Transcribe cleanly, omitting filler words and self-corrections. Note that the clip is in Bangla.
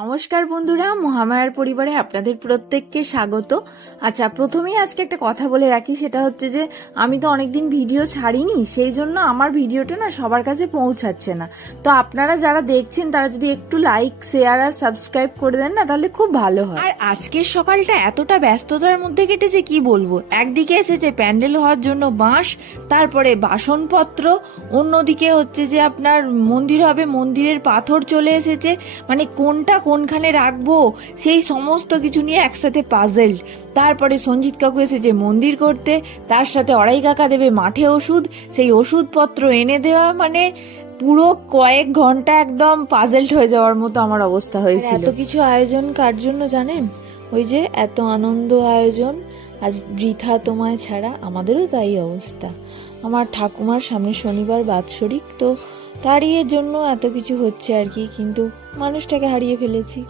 নমস্কার বন্ধুরা, মহামায়ার পরিবারে আপনাদের প্রত্যেককে স্বাগত। আচ্ছা, প্রথমেই আজকে একটা কথা বলে রাখি, সেটা হচ্ছে যে আমি তো অনেকদিন ভিডিও ছাড়িনি, সেই জন্য আমার ভিডিওটা না সবার কাছে পৌঁছাচ্ছে না। তো আপনারা যারা দেখছেন তারা যদি একটু লাইক, শেয়ার আর সাবস্ক্রাইব করে দেন না, তাহলে খুব ভালো হয়। আর আজকের সকালটা এতটা ব্যস্ততার মধ্যে কেটেছে কি বলবো। একদিকে এসেছে প্যান্ডেল হওয়ার জন্য বাঁশ, তারপরে বাসনপত্র, অন্যদিকে হচ্ছে যে আপনার মন্দির হবে, মন্দিরের পাথর চলে এসেছে, মানে কোনটা কোনখানে রাখবো সেই সমস্ত কিছু নিয়ে একসাথে পাজেল। তারপরে সঞ্জিত কাকু এসেছে মন্দির করতে, তার সাথে অড়াই কাকা দেবে মাঠে ওষুধ, সেই ওষুধপত্র এনে দেওয়া, মানে পুরো কয়েক ঘন্টা একদম পাজেলড হয়ে যাওয়ার মতো আমার অবস্থা হয়েছিল। এত কিছু আয়োজন কার জন্য জানেন? ওই যে এত আনন্দ আয়োজন, আজ বৃথা তোমায় ছাড়া, আমাদেরও তাই অবস্থা। আমার ঠাকুমার সামনে শনিবার বাৎসরিক, তো তারই এর জন্য এত কিছু হচ্ছে আর কি, কিন্তু মানুষটাকে হারিয়ে ফেলেছি।